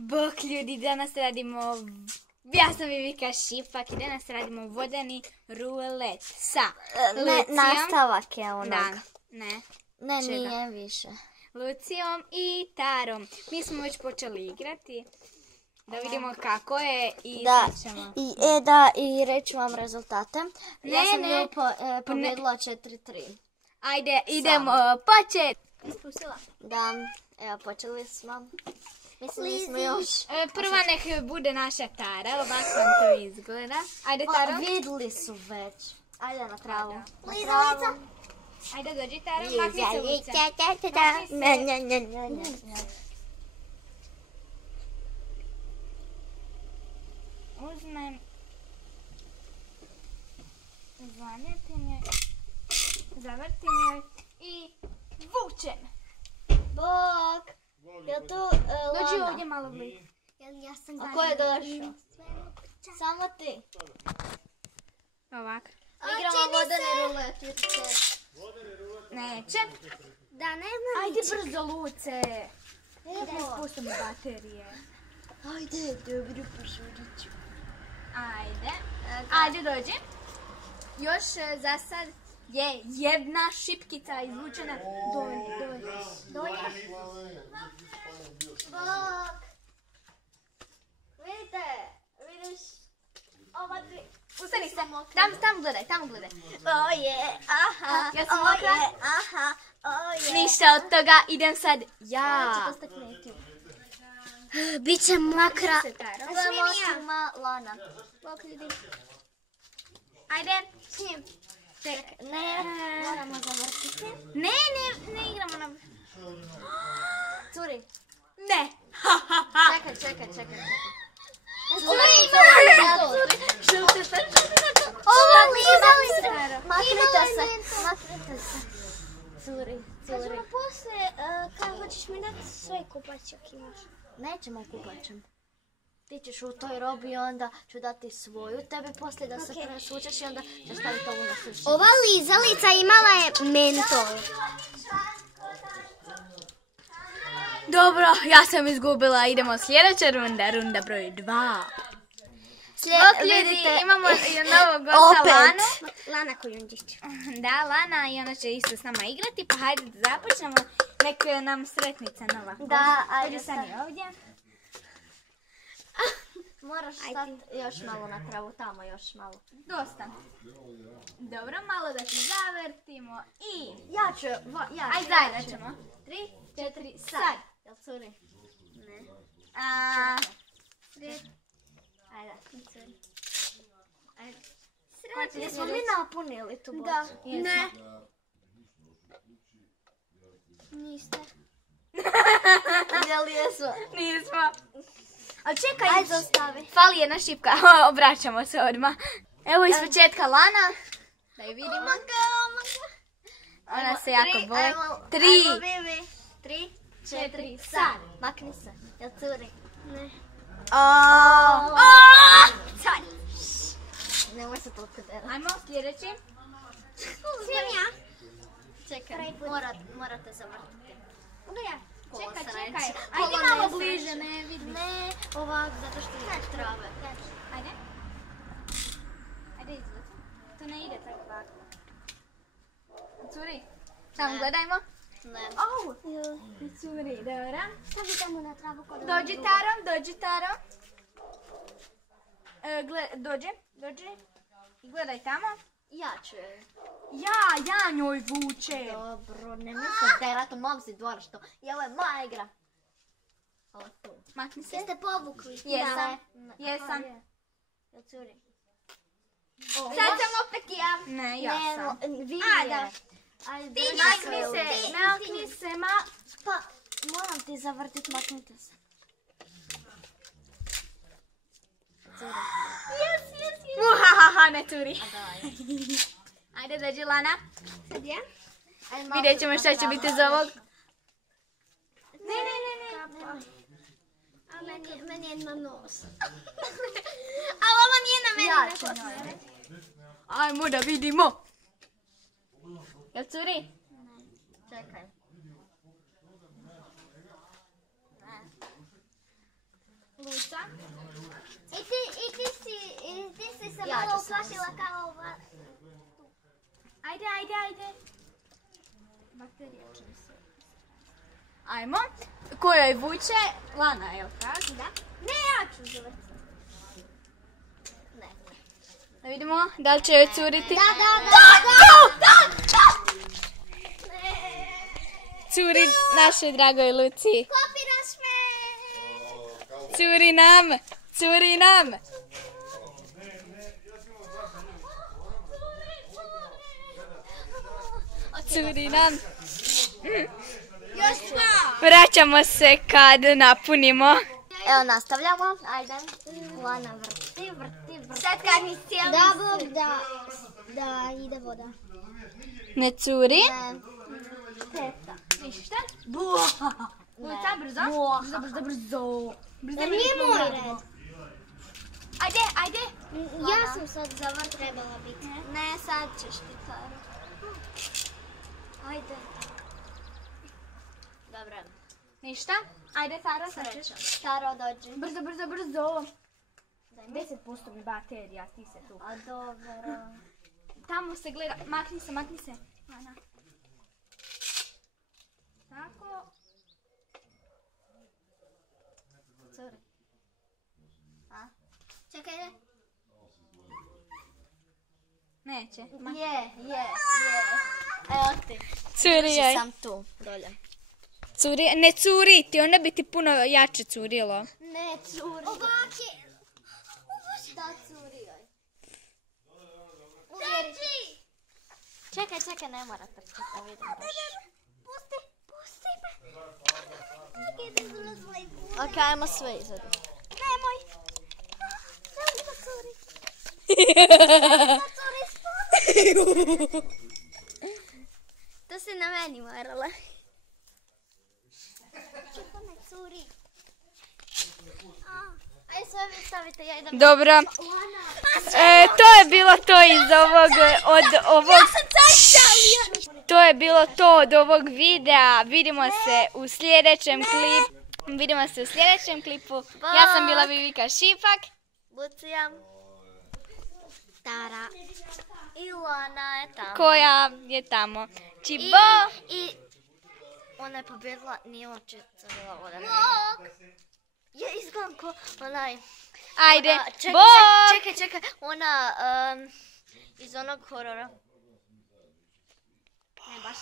Bok ljudi, danas radimo, ja sam Vivika Šipak i danas radimo vodeni rulet sa Lucijom. Nastavak je onog. Da, ne. Ne, nije više. Lucijom i Tarom. Mi smo već počeli igrati. Da vidimo kako je i sad ćemo. I reću vam rezultate. Ja sam nju pobjedila 4-3. Ajde, idemo počet. Ispustila. Da, evo počeli smo. Mislim da smo još. Prva nek bude naša Tara, ovako vam to izgleda. Ajde Taro. Vidjeli su već. Ajde na travu. Liza. Ajde dođi Taro, makni se Lucija. Uzmem, zavrtim joj i vučem. Bok! Jel tu Lana? Dođi ovdje malo blizu. A ko je došao? Samo ti. Ovako. Igramo vodeni rulet. Neće. Da, ne znam. Ajde brzo Luce. Da spustimo baterije. Ajde, dobro, požurit ću. Ajde. Ajde dođi. Još za sad je jedna šipkica izvučena. Dolje. Bok! Vidite, vidiš ova tri. Ustani se. Tamo gledaj. Oje, aha, Ja sam mokra. aha, oje. Ništa od toga, idem sad ja. Biće mokra. Smijem ja. Lana. Bok ljudi. Ajde. Smijem. Ne, moramo završiti. Ne igramo na... Curi. Ne. Čekaj. Maknite se. Curi. Kad ćemo poslije, kad hoćeš mi dati svoj kupač ako imaš? Nećemo kupačem. Ti ćeš u toj robi i onda ću dati svoju tebi poslije da se presvučeš i onda ćeš staviti ovu na sušenje. Ova lizalica imala je mentol. Dobro, ja sam izgubila. Idemo sljedeća runda broj 2. Ljudi, imamo novog gosta Lanu. Lana Kojundić. Da, Lana i ona će isto s nama igrati, pa hajde da započnemo. Nek nam sretnica nova. Da, ajde Dođi sad ovdje. Moraš stati još malo na travu, tamo još malo. Dosta. Dobro, malo da se zavrtimo i... Ja ću. Ajde, zajedno ćemo. 3, 4, sad. Jel curi? Ne. Ajde. Sreći. Jesmo mi napunili tu bocu? Da. Ne. Niste. Jel jesu? Nismo. Ali čekaj. Ajde, zostavi. Fali jedna šipka. Obraćamo se odmah. Evo iz početka Lana. Da ju vidimo. Ona se jako boji. Ajmo, 3, Vivi. 3, 4, sad. Makni se. Jel curi? Ne. Sad. Nemoj se toliko derati. Ajmo, sljedeći. Smijem ja? Čekaj, morate zavrtiti. Čekaj. Polo Ajde malo nesreće. bliže, ne vidim. Ne, ovak, zato što je trave. Ajde. Ajde izvuci. To ne ide tako lako. Curi. Samo gledajmo. Ne. Curi, dobro. Stavi tamo na travu kod Dođi Taro. Dođi. I gledaj tamo. Ja ću je. Ja njoj vučem. Dobro, nemoj se derat u mom si dvorištu. I ovo je moja igra. Ovo tu. Makni se. Jeste povukli? Jesam. Jel curi? Sad sam opet ja. Ne, ja sam. Vi Da. je. Ajde, Makni se. Pa, moram ti zavrtit, maknite se. Muhahaha, ne curi. Ajde, dođi Lana. Sad ja? Vidjet ćemo šta će biti za ovog. Ne. A meni je na nos. A ovo nije na meni. Ja ću njoj. Ajmo da vidimo. Jel curi? Čekaj. Luca. I ti si se malo uplašila kao ova. Ajde. Bakterija će se. Ajmo. Ko joj vuče? Lana, jel tako? Da. Ne, ja ću zavrtiti. Ne. Da vidimo da li će joj curiti. Da. Curi našoj dragoj Luci. Kopiraš me. Curi nam. Curi nam. Još dva. Vraćamo se kad napunimo. Evo nastavljamo, ajde. Lana vrti. Sad kad mi cijeli Da, Bog, da ide voda. Ne curi. teta. Ništa. Luca, brzo. Jer nije moj red. Ajde. Ja sam sad zavrt trebala biti. Ne, sad ćeš ti, Karo. Ajde. Dobro. Ništa. Ajde, Sara, sad ćeš. Karo, dođi. Brzo. 10% mi baterija, ti se tu. A dobro. Tamo se gleda, makni se. Ana. Tako. Curi. Čekaj, Neće. Je. Evo ti. Curi joj. Sam tu, dolje. Ne curi ti, onda bi ti puno jače curilo. Ne, curi. ovaki. Da, curi joj. Čekaj, ne mora trčati, da vidim baš. Pusti me. Idem zlazla i bude. Ok, ajmo sve izvedi. Nemoj. Nemoj da curi. To se na meni morala. Čekaj me curi. Aj, sve vi stavite, ja idem. Dobro. To je bilo to iz To je bilo to od ovog videa. Vidimo se u sljedećem klipu. Ja sam bila Vivika Šipak. Lucija. Tara. I Lana je tamo. Koja je tamo. Čibo! I ona je pobjedila, nije očica bila voda. Ja izgledam ko onaj... Ajde, Čekaj, bok! čekaj, ona iz onog horora. Ne baš.